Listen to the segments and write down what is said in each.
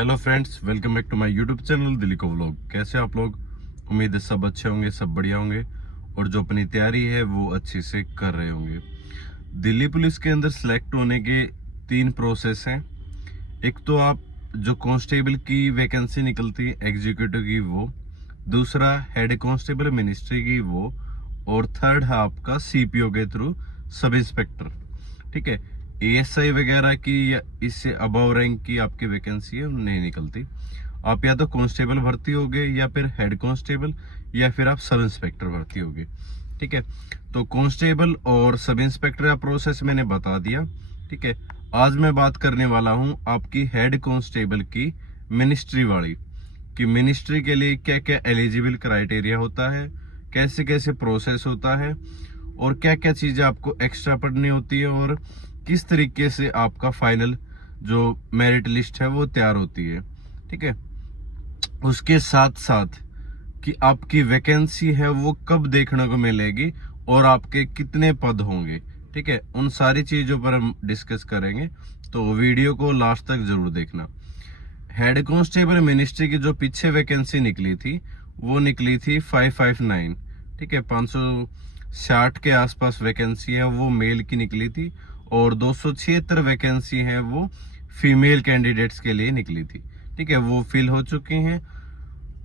Hello friends, welcome back to my YouTube channel Delhi को vlog. कैसे आप लोग? उम्मीद है सब अच्छे होंगे, सब बढ़िया होंगे और जो अपनी तैयारी है वो अच्छे से कर रहे होंगे। दिल्ली पुलिस के अंदर सिलेक्ट होने के 3 प्रोसेस हैं। एक तो आप जो कांस्टेबल की वैकेंसी निकलती है एग्जीक्यूटिव की वो, दूसरा हेड कांस्टेबल मिनिस्ट्री की वो, और थर्ड है आपका सीपीओ के थ्रू सब इंस्पेक्टर। ठीक है, एएसआई वगैरह की या इससे अबव रैंक की आपकी वैकेंसी है नहीं निकलती। आप या तो कांस्टेबल भर्ती होगे या फिर हेड कांस्टेबल या फिर आप सब इंस्पेक्टर भर्ती होगे। ठीक है, तो कांस्टेबल और सब इंस्पेक्टर का प्रोसेस मैंने बता दिया। ठीक है, आज मैं बात करने वाला हूं आपकी हेड कांस्टेबल की मिनिस्ट्री वाली, कि मिनिस्ट्री के लिए क्या क्या एलिजिबल क्राइटेरिया होता है, कैसे कैसे प्रोसेस होता है और क्या क्या चीजें आपको एक्स्ट्रा पढ़नी होती है और किस तरीके से आपका फाइनल जो मेरिट लिस्ट है वो तैयार होती है। ठीक है, उसके साथ साथ कि आपकी वैकेंसी है वो कब देखने को मिलेगी और आपके कितने पद होंगे। ठीक है, उन सारी चीजों पर हम डिस्कस करेंगे, तो वीडियो को लास्ट तक जरूर देखना। हेड कांस्टेबल मिनिस्ट्री की जो पीछे वैकेंसी निकली थी वो निकली थी 559। ठीक है, 560 के आसपास वैकेंसी है वो मेल की निकली थी और 276 वैकेंसी है वो फीमेल कैंडिडेट्स के लिए निकली थी। ठीक है, वो फिल हो चुकी हैं।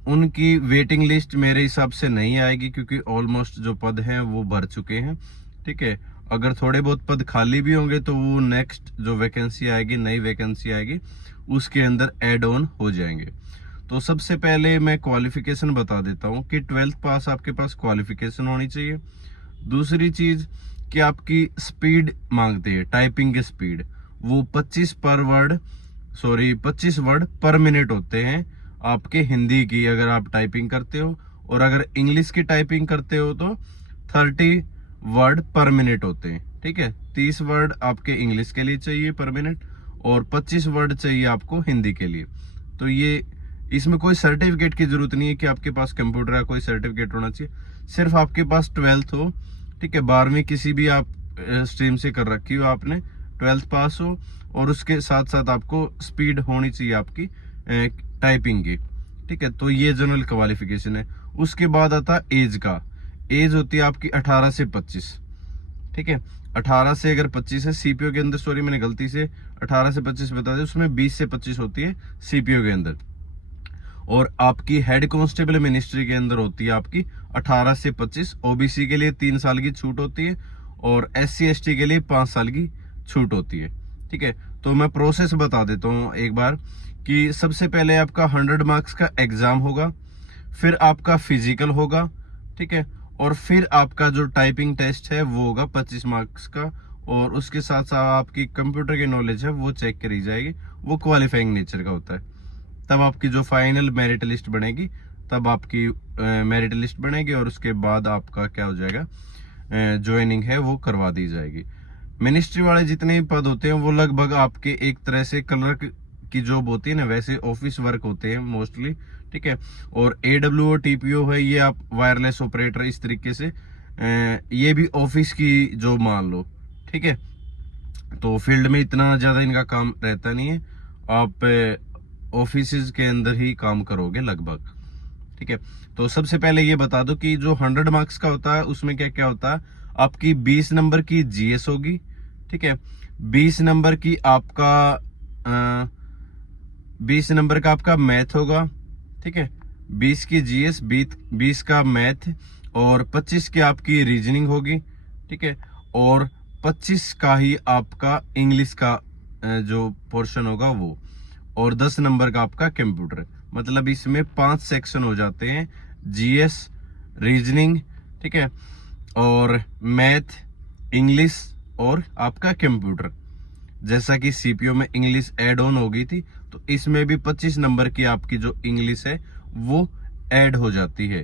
उनकी वेटिंग लिस्ट मेरे हिसाब से नहीं आएगी क्योंकि ऑलमोस्ट जो पद हैं वो भर चुके हैं। ठीक है, अगर थोड़े बहुत पद खाली भी होंगे तो वो नेक्स्ट जो वैकेंसी आएगी, नई वैकेंसी आएगी, उसके अंदर एड ऑन हो जाएंगे। तो सबसे पहले मैं क्वालिफिकेशन बता देता हूँ कि 12th पास आपके पास क्वालिफिकेशन होनी चाहिए। दूसरी चीज कि आपकी स्पीड मांगते हैं, टाइपिंग की स्पीड, वो 25 वर्ड पर मिनट होते हैं आपके हिंदी की अगर आप टाइपिंग करते हो, और अगर इंग्लिश की टाइपिंग करते हो तो 30 वर्ड पर मिनट होते हैं। ठीक है, 30 वर्ड आपके इंग्लिश के लिए चाहिए पर मिनट और 25 वर्ड चाहिए आपको हिंदी के लिए। तो ये इसमें कोई सर्टिफिकेट की जरूरत नहीं है कि आपके पास कंप्यूटर का कोई सर्टिफिकेट होना चाहिए, सिर्फ आपके पास 12th हो। ठीक है, 12वीं किसी भी आप स्ट्रीम से कर रखी हो आपने, 12th पास हो और उसके साथ साथ आपको स्पीड होनी चाहिए आपकी टाइपिंग की। ठीक है, तो ये जनरल क्वालिफिकेशन है। उसके बाद आता एज का। एज होती है आपकी 18 से 25। ठीक है, 18 से अगर 25 है सीपीओ के अंदर, सॉरी मैंने गलती से 18 से 25 बता दिया, उसमें 20 से 25 होती है सीपीओ के अंदर। और आपकी हेड कांस्टेबल मिनिस्ट्री के अंदर होती है आपकी 18 से 25। ओबीसी के लिए 3 साल की छूट होती है और एससी एसटी के लिए 5 साल की छूट होती है। ठीक है, तो मैं प्रोसेस बता देता हूँ एक बार कि सबसे पहले आपका 100 मार्क्स का एग्जाम होगा, फिर आपका फिजिकल होगा। ठीक है, और फिर आपका जो टाइपिंग टेस्ट है वो होगा 25 मार्क्स का, और उसके साथ साथ आपकी कंप्यूटर की नॉलेज है वो चेक करी जाएगी, वो क्वालिफाइंग नेचर का होता है। तब आपकी जो फाइनल मेरिट लिस्ट बनेगी, तब आपकी मेरिट लिस्ट बनेगी और उसके बाद आपका क्या हो जाएगा, ज्वाइनिंग है वो करवा दी जाएगी। मिनिस्ट्री वाले जितने भी पद होते हैं वो लगभग आपके एक तरह से क्लर्क की जॉब होती है ना, वैसे ऑफिस वर्क होते हैं मोस्टली। ठीक है, और एडब्ल्यूओ टीपीओ है, ये आप वायरलेस ऑपरेटर, इस तरीके से ये भी ऑफिस की जॉब मान लो। ठीक है, तो फील्ड में इतना ज्यादा इनका काम रहता नहीं है, आप ऑफिस के अंदर ही काम करोगे लगभग। ठीक है, तो सबसे पहले ये बता दो कि जो 100 मार्क्स का होता है उसमें क्या क्या होता है। आपकी 20 नंबर की जीएस होगी। ठीक है, 20 नंबर की आपका 20 नंबर का आपका मैथ होगा। ठीक है, 20 की जीएस, 20 का मैथ और 25 की आपकी रीजनिंग होगी। ठीक है, और 25 का ही आपका इंग्लिश का जो पोर्शन होगा वो, और 10 नंबर का आपका कंप्यूटर। मतलब इसमें 5 सेक्शन हो जाते हैं, जीएस, रीजनिंग, ठीक है, और मैथ, इंग्लिश और आपका कंप्यूटर। जैसा कि सीपीओ में इंग्लिश ऐड ऑन हो गई थी, तो इसमें भी 25 नंबर की आपकी जो इंग्लिश है वो ऐड हो जाती है।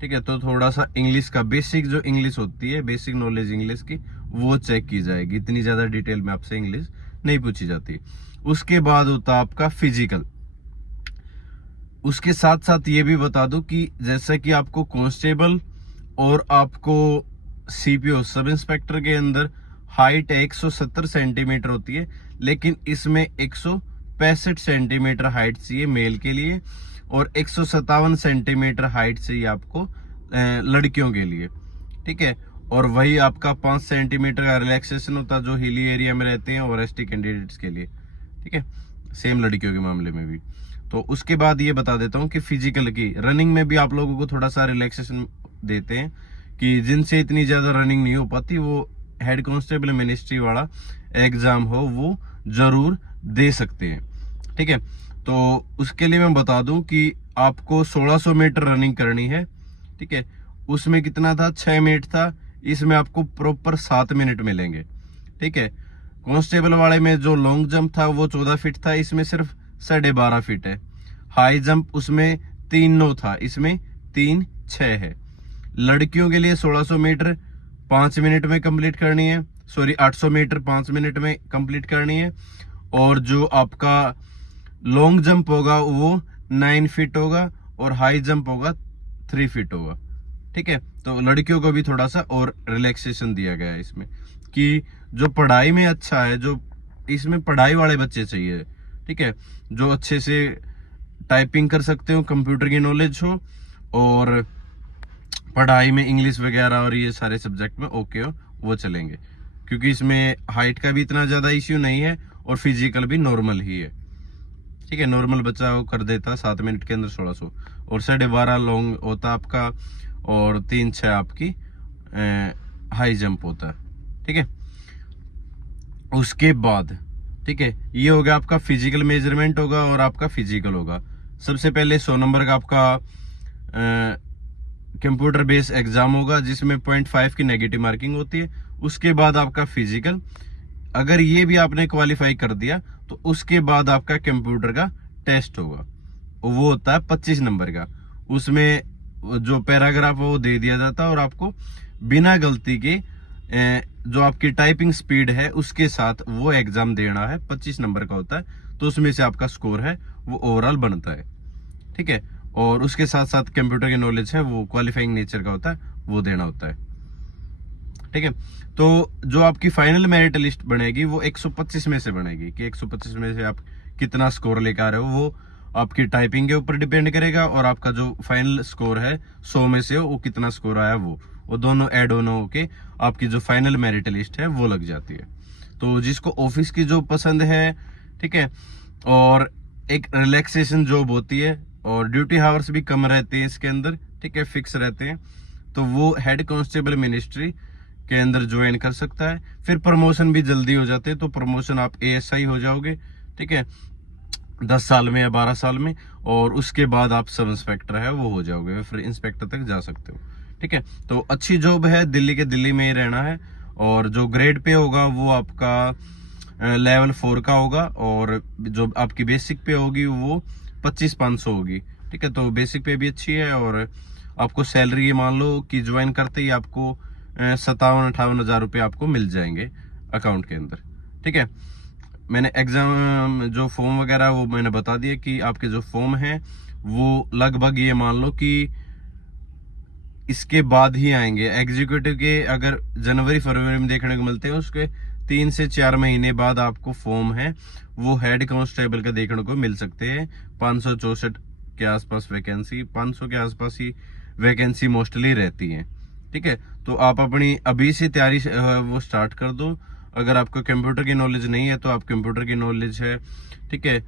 ठीक है, तो थोड़ा सा इंग्लिश का बेसिक जो इंग्लिश होती है, बेसिक नॉलेज इंग्लिश की, वो चेक की जाएगी। इतनी ज्यादा डिटेल में आपसे इंग्लिश नहीं पूछी जाती। उसके बाद होता आपका फिजिकल। उसके साथ साथ ये भी बता दूं कि जैसा कि आपको कांस्टेबल और आपको सीपीओ सब इंस्पेक्टर के अंदर हाइट 170 सेंटीमीटर होती है, लेकिन इसमें 65 सेंटीमीटर हाइट चाहिए मेल के लिए, और 157 सेंटीमीटर हाइट चाहिए आपको लड़कियों के लिए, ठीक है। और वही आपका 5 सेंटीमीटर का रिलैक्सेशन होता है जो हिली एरिया में रहते हैं और एसटी कैंडिडेट्स के लिए, ठीक है, सेम लड़कियों के मामले में भी। तो उसके बाद ये बता देता हूँ कि फिजिकल की रनिंग में भी आप लोगों को थोड़ा सा रिलैक्सेशन देते हैं कि जिनसे इतनी ज्यादा रनिंग नहीं हो पाती, वो हेड कांस्टेबल मिनिस्ट्री वाला एग्जाम हो वो जरूर दे सकते हैं, ठीक है। तो उसके लिए मैं बता दूं कि आपको 1600 मीटर रनिंग करनी है, ठीक है। उसमें कितना था, 6 मिनट था, इसमें आपको प्रॉपर 7 मिनट मिलेंगे, ठीक है। कांस्टेबल वाले में जो लॉन्ग जंप था वो 14 फीट था, इसमें सिर्फ 12.5 फीट है। हाई जंप उसमें 3.9 था, इसमें 3.6 है। लड़कियों के लिए 1600 मीटर 5 मिनट में कंप्लीट करनी है, सॉरी 800 मीटर 5 मिनट में कंप्लीट करनी है। और जो आपका लॉन्ग जंप होगा वो 9 फीट होगा और हाई जंप होगा 3 फीट होगा, ठीक है। तो लड़कियों को भी थोड़ा सा और रिलैक्सेशन दिया गया है इसमें कि जो पढ़ाई में अच्छा है, जो इसमें पढ़ाई वाले बच्चे चाहिए, ठीक है, जो अच्छे से टाइपिंग कर सकते हो, कंप्यूटर की नॉलेज हो और पढ़ाई में इंग्लिश वगैरह और ये सारे सब्जेक्ट में ओके हो, वो चलेंगे। क्योंकि इसमें हाइट का भी इतना ज्यादा इश्यू नहीं है और फिजिकल भी नॉर्मल ही है, ठीक है। नॉर्मल बच्चा वो कर देता 7 मिनट के अंदर 1600, और 12.5 लॉन्ग होता आपका और 3.6 आपकी हाई जंप होता है, ठीक है। उसके बाद, ठीक है, ये हो गया आपका फिजिकल मेजरमेंट होगा और आपका फिजिकल होगा। सबसे पहले 100 नंबर का आपका कंप्यूटर बेस्ड एग्जाम होगा जिसमें 0.5 की नेगेटिव मार्किंग होती है। उसके बाद आपका फिजिकल, अगर ये भी आपने क्वालिफाई कर दिया तो उसके बाद आपका कंप्यूटर का टेस्ट होगा, वो होता है 25 नंबर का। उसमें जो पैराग्राफ वो दे दिया जाता है और आपको बिना गलती के जो आपकी टाइपिंग स्पीड है उसके साथ वो एग्जाम देना है, 25 नंबर का होता है। तो उसमें से आपका स्कोर है वो ओवरऑल बनता है, ठीक है। और उसके साथ साथ कंप्यूटर की नॉलेज है वो क्वालिफाइंग नेचर का होता है, वो देना होता है, ठीक है। तो जो आपकी फाइनल मेरिट लिस्ट बनेगी वो 125 में से बनेगी कि 125 में से आप कितना स्कोर लेकर आ रहे हो, वो आपकी टाइपिंग के ऊपर डिपेंड करेगा। और आपका जो फाइनल स्कोर है 100 में से वो कितना स्कोर आया, वो दोनों ऐड ऑन होके आपकी जो फाइनल मेरिट लिस्ट है वो लग जाती है। तो जिसको ऑफिस की जॉब पसंद है, ठीक है, और एक रिलैक्सेशन जॉब होती है और ड्यूटी हावर्स भी कम रहते हैं इसके अंदर, ठीक है, फिक्स रहते हैं, तो वो हेड कांस्टेबल मिनिस्ट्री के अंदर ज्वाइन कर सकता है। फिर प्रमोशन भी जल्दी हो जाते हैं, तो प्रमोशन आप एएसआई हो जाओगे, ठीक है, 10 साल में या 12 साल में, और उसके बाद आप सब इंस्पेक्टर है वो हो जाओगे, फिर इंस्पेक्टर तक जा सकते हो, ठीक है। तो अच्छी जॉब है, दिल्ली के दिल्ली में ही रहना है। और जो ग्रेड पे होगा वो आपका लेवल 4 का होगा, और जो आपकी बेसिक पे होगी वो 25,500 होगी, ठीक है। तो बेसिक पे भी अच्छी है और आपको सैलरी ये मान लो कि ज्वाइन करते ही आपको 57-58 हजार रुपये आपको मिल जाएंगे अकाउंट के अंदर, ठीक है। मैंने एग्जाम जो फॉर्म वगैरह वो मैंने बता दिया कि आपके जो फॉर्म है वो लगभग ये मान लो कि इसके बाद ही आएंगे। एग्जीक्यूटिव के अगर जनवरी फरवरी में देखने को मिलते हैं, उसके 3 से 4 महीने बाद आपको फॉर्म है वो हेड कांस्टेबल का देखने को मिल सकते हैं। 564 के आसपास वैकेंसी, 500 के आसपास ही वैकेंसी मोस्टली रहती है, ठीक है। तो आप अपनी अभी से तैयारी वो स्टार्ट कर दो। अगर आपको कंप्यूटर की नॉलेज नहीं है तो आप कंप्यूटर की नॉलेज है, ठीक है,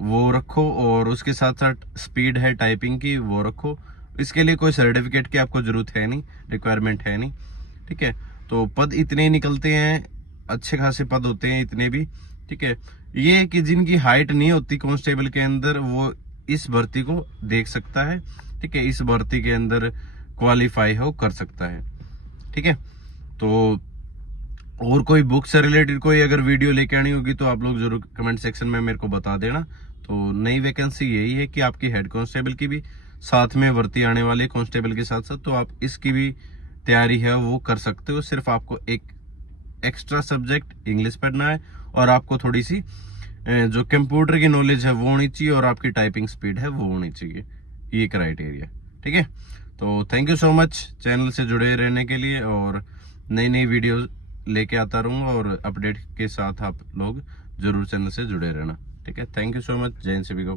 वो रखो, और उसके साथ साथ स्पीड है टाइपिंग की वो रखो। इसके लिए कोई सर्टिफिकेट की आपको जरूरत है नहीं, रिक्वायरमेंट है नहीं, ठीक है। तो पद इतने निकलते हैं, अच्छे खासे पद होते हैं इतने भी, ठीक है। ये कि जिनकी हाइट नहीं होती कांस्टेबल के अंदर वो इस भर्ती को देख सकता है, ठीक है, इस भर्ती के अंदर क्वालिफाई हो कर सकता है, ठीक है। तो और कोई बुक से रिलेटेड कोई अगर वीडियो लेके आनी होगी तो आप लोग जरूर कमेंट सेक्शन में मेरे को बता देना। तो नई वैकेंसी यही है कि आपकी हेड कांस्टेबल की भी साथ में भर्ती आने वाले कांस्टेबल के साथ साथ, तो आप इसकी भी तैयारी है वो कर सकते हो। सिर्फ आपको एक एक्स्ट्रा सब्जेक्ट इंग्लिश पढ़ना है और आपको थोड़ी सी जो कंप्यूटर की नॉलेज है वो होनी चाहिए और आपकी टाइपिंग स्पीड है वो होनी चाहिए, ये क्राइटेरिया, ठीक है। तो thank you so much channel से जुड़े रहने के लिए, और नई नई वीडियो लेके आता रहूंगा और अपडेट के साथ आप लोग जरूर चैनल से जुड़े रहना। ठीक है, थैंक यू सो मच, जय हिंद सभी को।